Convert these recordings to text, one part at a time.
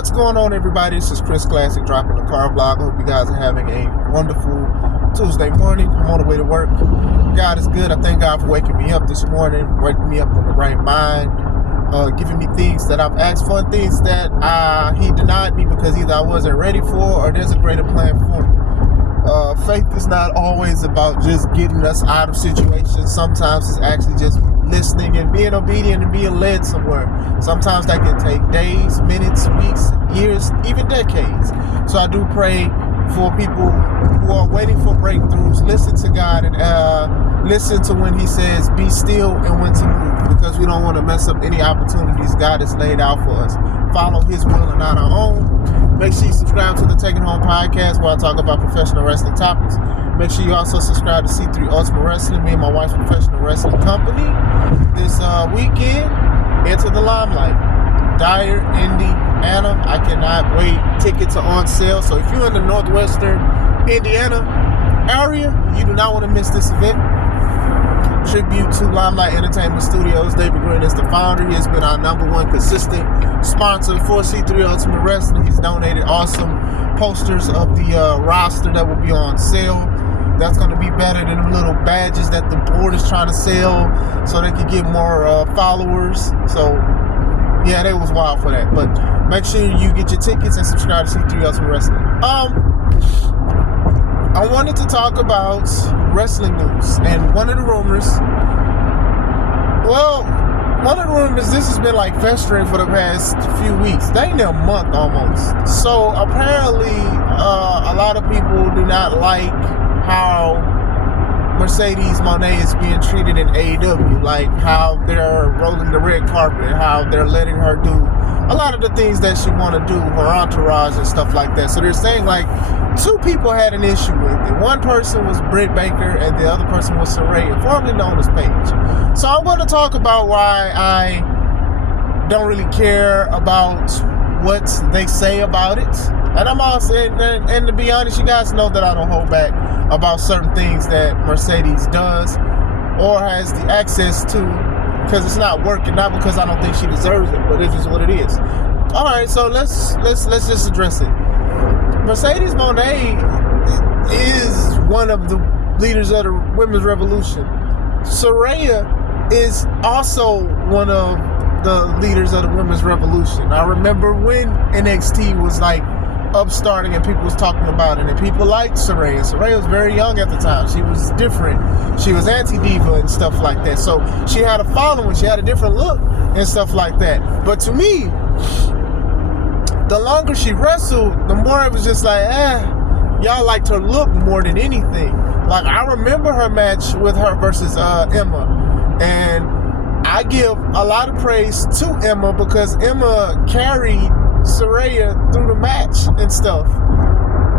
What's going on, everybody? This is Chris Classic dropping the car vlog. I hope you guys are having a wonderful Tuesday morning. I'm on the way to work. God is good. I thank God for waking me up this morning, waking me up in the right mind, giving me things that I've asked for and things that He denied me because either I wasn't ready for or there's a greater plan for me. Faith is not always about just getting us out of situations. Sometimes it's actually just listening and being obedient and being led somewhere. Sometimes that can take days, minutes, weeks, years, even decades. So I do pray for people who are waiting for breakthroughs. Listen to God and listen to when He says be still and when to move, because we don't want to mess up any opportunities God has laid out for us. Follow His will and not our own. Make sure you subscribe to the Taking Home podcast where I talk about professional wrestling topics. Make sure you also subscribe to C3 Ultimate Wrestling, me and my wife's professional wrestling company. This weekend, Enter the Limelight, Dyer, Indiana. I cannot wait. Tickets are on sale. So if you're in the northwestern Indiana area, you do not want to miss this event. Tribute to Limelight Entertainment Studios. David Green is the founder. He has been our #1 consistent sponsor for C3 Ultimate Wrestling. He's donated awesome posters of the roster that will be on sale. That's going to be better than the little badges that the board is trying to sell so they can get more followers. So, yeah, they was wild for that. But make sure you get your tickets and subscribe to C3 Ultimate Wrestling. I wanted to talk about wrestling news, and one of the rumors, this has been like festering for the past few weeks, dang a month almost. So apparently a lot of people do not like how Mercedes Mone is being treated in AEW, like how they're rolling the red carpet, how they're letting her do a lot of the things that she want to do, her entourage and stuff like that. So they're saying like two people had an issue with it. One person was Britt Baker and the other person was Saraya, formerly known as Paige. So I'm going to talk about why I don't really care about what they say about it. And I'm also, and to be honest, you guys know that I don't hold back about certain things that Mercedes does or has the access to, because it's not working, not because I don't think she deserves it, but it's just what it is. All right, so let's just address it. Mercedes Mone is one of the leaders of the women's revolution. Saraya is also one of the leaders of the women's revolution. I remember when NXT was like upstarting and people was talking about it, and people liked Saraya. Saraya was very young at the time. She was different. She was anti-diva and stuff like that. So she had a following. She had a different look and stuff like that. But to me, the longer she wrestled, the more it was just like, y'all liked her look more than anything. Like, I remember her match with her versus Emma, and I give a lot of praise to Emma because Emma carried Saraya through the match and stuff,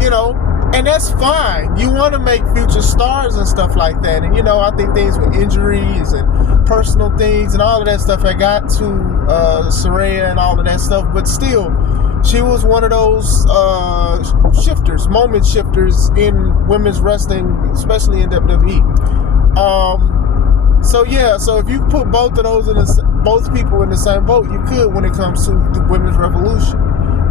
you know, and that's fine. You want to make future stars and stuff like that. And, you know, I think things with injuries and personal things and all of that stuff had got to Saraya and all of that stuff, but still, she was one of those shifters, moment shifters in women's wrestling, especially in WWE. So if you put both of those both people in the same boat, you could when it comes to the women's revolution.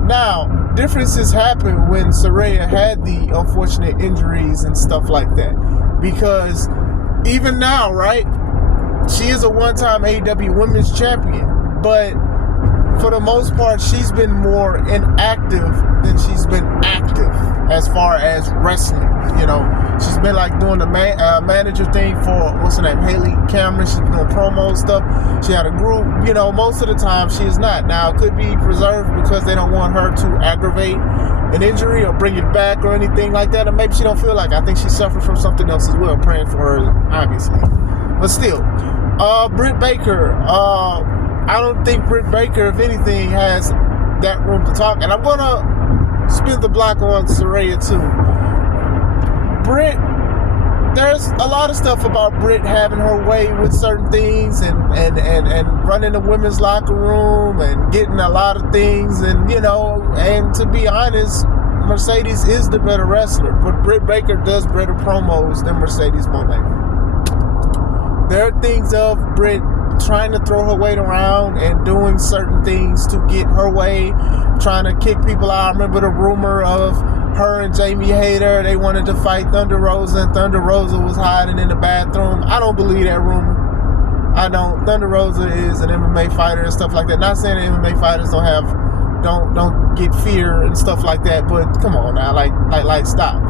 Now, differences happen when Saraya had the unfortunate injuries and stuff like that, because even now, right, she is a one-time AEW women's champion, but for the most part, she's been more inactive than she's been active as far as wrestling. You know, she's been like doing the manager thing for, what's her name, Haley Cameron. She's been doing promo stuff. She had a group. You know, most of the time she is not. Now, it could be preserved because they don't want her to aggravate an injury or bring it back or anything like that. Or maybe she don't feel like it. I think she suffered from something else as well. Praying for her, obviously. But still, Britt Baker, I don't think Britt Baker, if anything, has that room to talk. And I'm going to spin the block on Saraya, too. Britt, there's a lot of stuff about Britt having her way with certain things and running the women's locker room and getting a lot of things. And, you know, and to be honest, Mercedes is the better wrestler. But Britt Baker does better promos than Mercedes Mone. There are things of Britt trying to throw her weight around and doing certain things to get her way, trying to kick people out. I remember the rumor of her and Jamie Hayter, they wanted to fight Thunder Rosa, and Thunder Rosa was hiding in the bathroom. I don't believe that rumor. I don't. Thunder Rosa is an MMA fighter and stuff like that. Not saying that MMA fighters don't get fear and stuff like that, but come on now, like stop.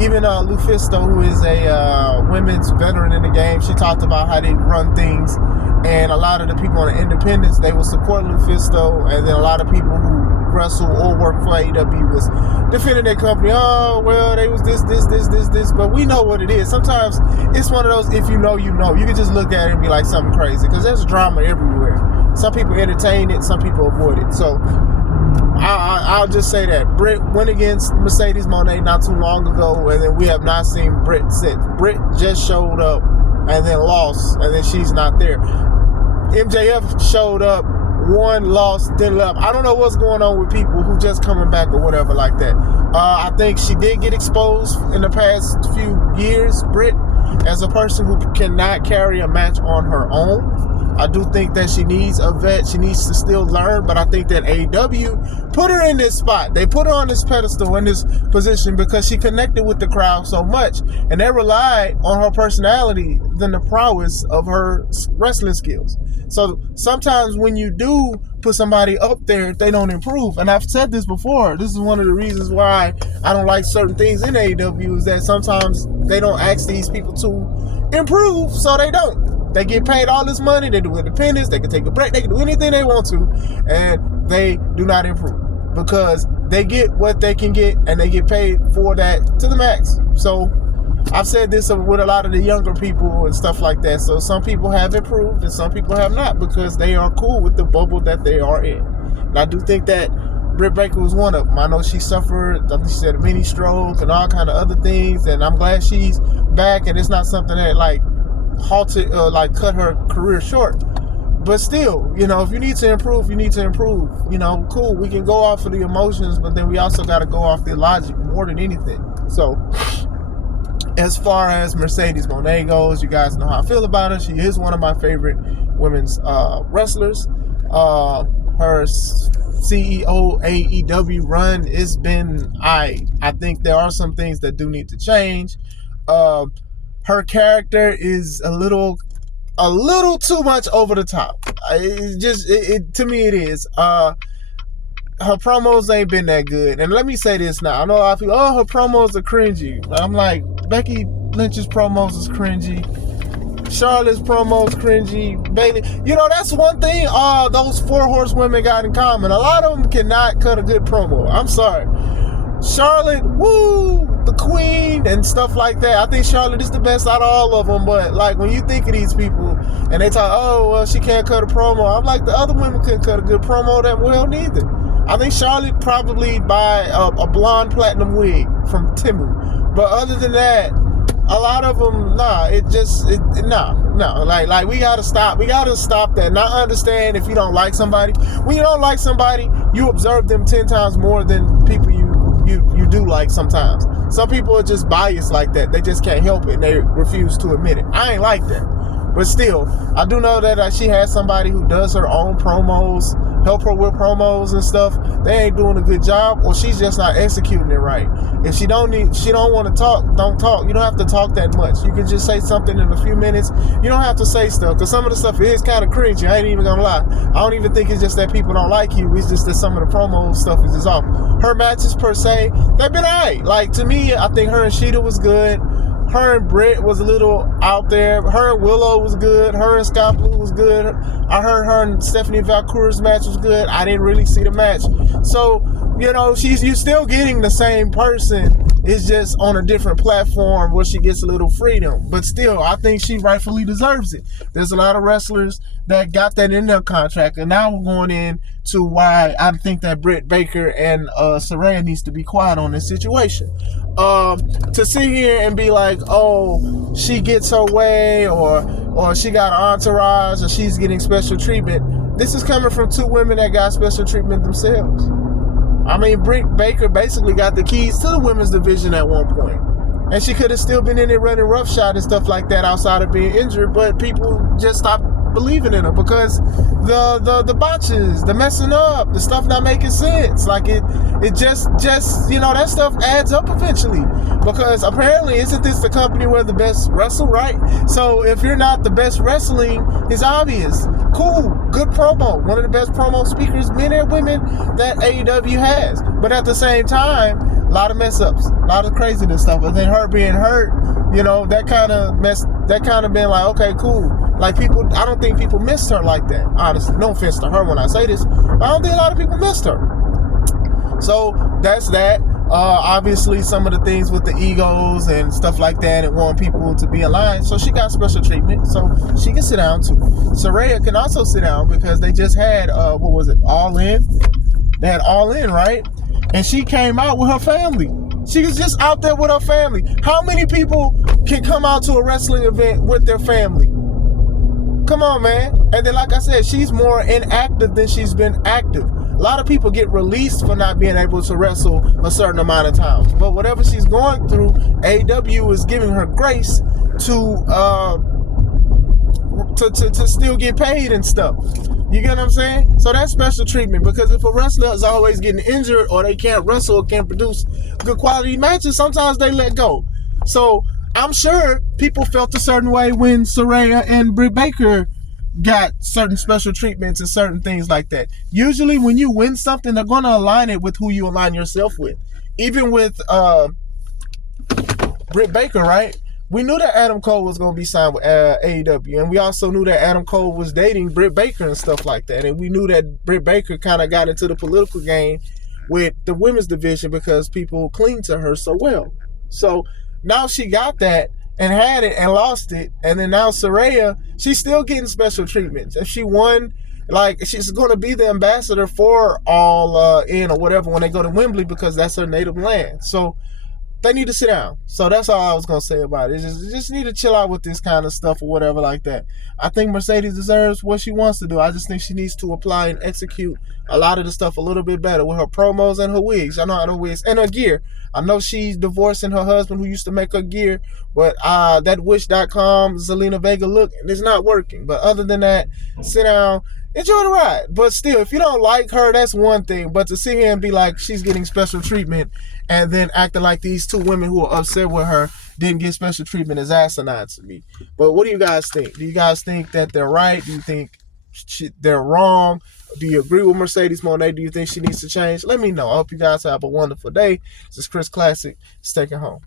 Even Lufisto, who is a women's veteran in the game, she talked about how they run things, and a lot of the people on the independents, they will support Lufisto, and then a lot of people who wrestle or work for AEW was defending their company. Oh, well, they was this, but we know what it is. Sometimes it's one of those, if you know, you know. You can just look at it and be like something crazy, because there's drama everywhere. Some people entertain it, some people avoid it. So I'll just say that Britt went against Mercedes Mone not too long ago, and then we have not seen Britt since. Britt just showed up and then lost, and then she's not there. MJF showed up, won, lost, then left. I don't know what's going on with people who just coming back or whatever like that. I think she did get exposed in the past few years, Britt, as a person who cannot carry a match on her own. I do think that she needs a vet. She needs to still learn, but I think that AEW put her in this spot. They put her on this pedestal in this position because she connected with the crowd so much, and they relied on her personality than the prowess of her wrestling skills. So sometimes when you do put somebody up there, they don't improve. And I've said this before. This is one of the reasons why I don't like certain things in AEW, is that sometimes they don't ask these people to improve, so they don't. They get paid all this money, they do independence, they can take a break, they can do anything they want to, and they do not improve because they get what they can get and they get paid for that to the max. So I've said this with a lot of the younger people and stuff like that. So some people have improved and some people have not, because they are cool with the bubble that they are in. And I do think that Britt Baker was one of them. I know she suffered, I think she said a mini stroke and all kind of other things, and I'm glad she's back, and it's not something that halted, cut her career short. But still, if you need to improve, you need to improve. Cool, we can go off of the emotions, but then we also got to go off the logic more than anything. So as far as Mercedes Mone goes, you guys know how I feel about her. She is one of my favorite women's wrestlers. Her CEO AEW run has been I think there are some things that do need to change. Her character is a little too much over the top. To me it is. Her promos ain't been that good. And let me say this now. I know a lot of people, her promos are cringy. I'm like, Becky Lynch's promos is cringy. Charlotte's promos cringy. Bailey, that's one thing those 4 horsewomen got in common. A lot of them cannot cut a good promo. I'm sorry. Charlotte, woo, the queen and stuff like that. I think Charlotte is the best out of all of them, but when you think of these people and they talk, she can't cut a promo, I'm like, the other women couldn't cut a good promo that well neither. I think Charlotte probably buy a blonde platinum wig from Temu, but other than that, a lot of them, we gotta stop that. And I understand if you don't like somebody. When you don't like somebody, you observe them 10 times more than people you do like sometimes. Some people are just biased like that. They just can't help it and they refuse to admit it. I ain't like that. But still, I do know that she has somebody who does her own promos, help her with promos and stuff. They ain't doing a good job, or she's just not executing it right. If she don't want to talk, don't talk. You don't have to talk that much. You can just say something in a few minutes. You don't have to say stuff, because some of the stuff is kind of cringy. I ain't even gonna lie. I don't even think it's just that people don't like you. It's just that some of the promo stuff is just off. Her matches per se, they've been alright. To me, I think her and Sheeta was good. Her and Britt was a little out there. Her and Willow was good. Her and Scott Blue was good. I heard her and Stephanie Valcour's match was good. I didn't really see the match. So, you're still getting the same person. It's just on a different platform where she gets a little freedom. But still, I think she rightfully deserves it. There's a lot of wrestlers that got that in their contract. And now we're going into why I think that Britt Baker and Saraya needs to be quiet on this situation. To sit here and be like, she gets her way, or she got an entourage, or she's getting special treatment. This is coming from 2 women that got special treatment themselves. I mean, Britt Baker basically got the keys to the women's division at one point. And she could have still been in it running roughshod and stuff like that outside of being injured, but people just stopped believing in her because the botches, the messing up, the stuff not making sense. Like it just that stuff adds up eventually. Because apparently, isn't this the company where the best wrestle, right? So if you're not the best wrestling, it's obvious. Cool, good promo. One of the best promo speakers, men and women, that AEW has. But at the same time, a lot of mess ups, a lot of craziness stuff. And then her being hurt, that kind of been like, okay, cool. Like people, I don't think people missed her like that. Honestly, no offense to her when I say this, but I don't think a lot of people missed her. So that's that. Obviously, some of the things with the egos and stuff like that and wanting people to be aligned. So she got special treatment. So she can sit down too. Saraya can also sit down because they just had, All In? They had All In, right? And she came out with her family. She was just out there with her family. How many people can come out to a wrestling event with their family? Come on, man. And then, like I said, she's more inactive than she's been active. A lot of people get released for not being able to wrestle a certain amount of times. But whatever she's going through, AEW is giving her grace to still get paid and stuff. You get what I'm saying? So that's special treatment, because if a wrestler is always getting injured or they can't wrestle or can't produce good quality matches, sometimes they let go. So I'm sure people felt a certain way when Saraya and Britt Baker got certain special treatments and certain things like that. Usually when you win something, they're going to align it with who you align yourself with. Even with Britt Baker, right? We knew that Adam Cole was going to be signed with AEW, and we also knew that Adam Cole was dating Britt Baker and stuff like that, and we knew that Britt Baker kind of got into the political game with the women's division because people cling to her so well. So now she got that and had it and lost it, and then now Saraya, she's still getting special treatments. If she won, like, she's going to be the ambassador for All In or whatever when they go to Wembley, because that's her native land. So they need to sit down. So that's all I was going to say about it. Just need to chill out with this kind of stuff or whatever like that. I think Mercedes deserves what she wants to do. I just think she needs to apply and execute a lot of the stuff a little bit better with her promos and her wigs. I know how to wigs and her gear. I know she's divorcing her husband who used to make her gear, but that Wish.com Zelina Vega look is not working. But other than that, sit down, enjoy the ride. But still, if you don't like her, that's one thing. But to sit here and be like she's getting special treatment and then acting like these two women who are upset with her didn't get special treatment is asinine to me. But what do you guys think? Do you guys think that they're right? Do you think they're wrong? Do you agree with Mercedes Mone? Do you think she needs to change? Let me know. I hope you guys have a wonderful day. This is Chris Classic. It's taking home.